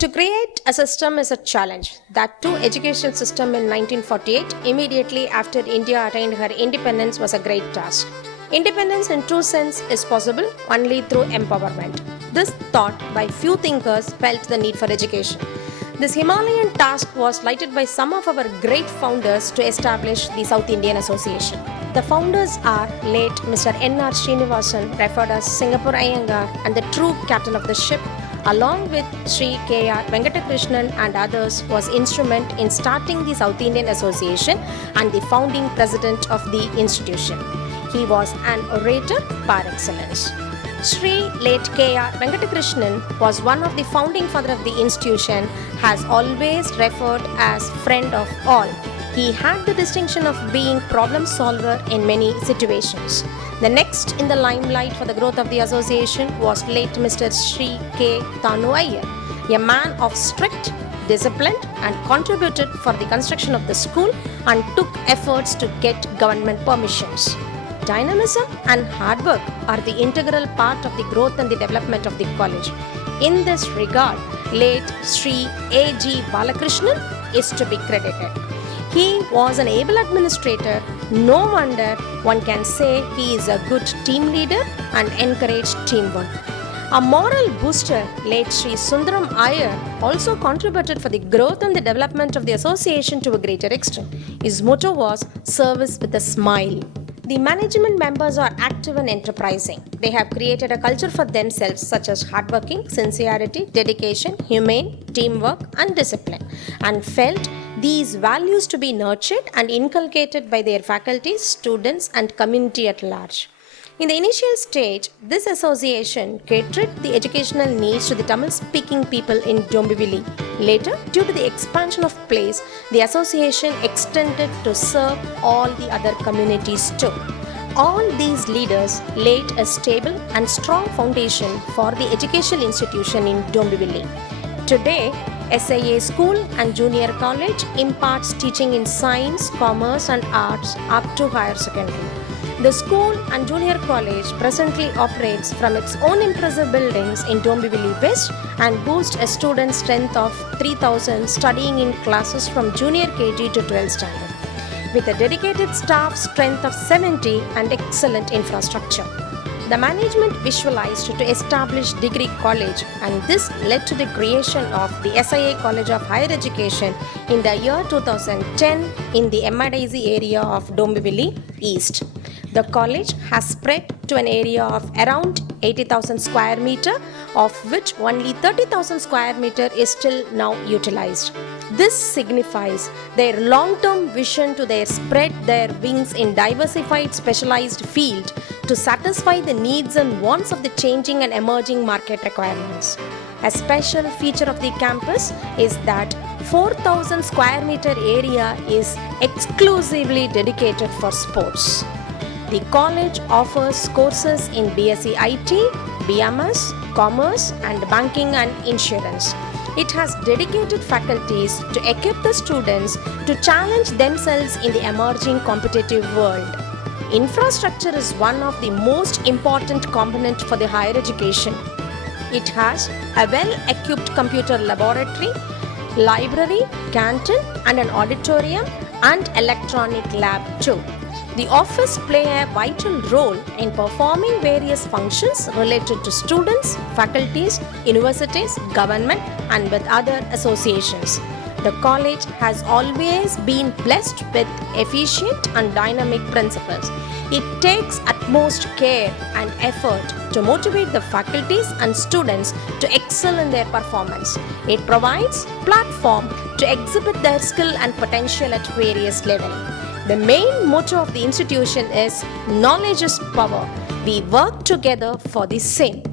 To create a system is a challenge. That too, educational system in 1948, immediately after India attained her independence, was a great task. Independence in true sense is possible only through empowerment. This thought by few thinkers felt the need for education. This Himalayan task was lighted by some of our great founders to establish the South Indian Association. The founders are late Mr. N.R. Srinivasan, referred as Singapore Iyengar, and the true captain of the ship, along with Sri K.R. Venkatakrishnan and others, was instrument in starting the South Indian Association and the founding president of the institution. He was an orator par excellence. Sri late K.R. Venkatakrishnan was one of the founding father of the institution, has always referred as friend of all. He had the distinction of being problem solver in many situations. The next in the limelight for the growth of the association was late Mr. Sri K. Thanu Iyer, a man of strict discipline and contributed for the construction of the school and took efforts to get government permissions. Dynamism and hard work are the integral part of the growth and the development of the college. In this regard, late Sri A.G. Balakrishnan is to be credited. He was an able administrator. No wonder one can say he is a good team leader and encouraged teamwork. A moral booster, late Sri Sundaram Iyer, also contributed for the growth and the development of the association to a greater extent. His motto was service with a smile. The management members are active and enterprising. They have created a culture for themselves such as hardworking, sincerity, dedication, humane, teamwork, and discipline, and felt these values to be nurtured and inculcated by their faculties, students, and community at large. In the initial stage, this association catered the educational needs to the Tamil-speaking people in Dombivli. Later, due to the expansion of place, the association extended to serve all the other communities too. All these leaders laid a stable and strong foundation for the educational institution in Dombivli. Today, SIA School and Junior College imparts teaching in science, commerce, and arts up to higher secondary. The school and junior college presently operates from its own impressive buildings in Dombivli West and boasts a student strength of 3,000 studying in classes from junior KG to 12th standard, with a dedicated staff strength of 70 and excellent infrastructure. The management visualized to establish degree college, and this led to the creation of the SIA College of Higher Education in the year 2010 in the MIDC area of Dombivli East. The college has spread to an area of around 80,000 square meter, of which only 30,000 square meter is still now utilized. This signifies their long-term vision to their spread their wings in diversified specialized field to satisfy the needs and wants of the changing and emerging market requirements. A special feature of the campus is that 4,000 square meter area is exclusively dedicated for sports. The college offers courses in BSc IT, BMS, Commerce, and Banking and Insurance. It has dedicated faculties to equip the students to challenge themselves in the emerging competitive world. Infrastructure is one of the most important components for the higher education. It has a well-equipped computer laboratory, library, canteen, and an auditorium and electronic lab too. The office play a vital role in performing various functions related to students, faculties, universities, government, and with other associations. The college has always been blessed with efficient and dynamic principals. It takes utmost care and effort to motivate the faculties and students to excel in their performance. It provides platform to exhibit their skill and potential at various levels. The main motto of the institution is knowledge is power. We work together for the same.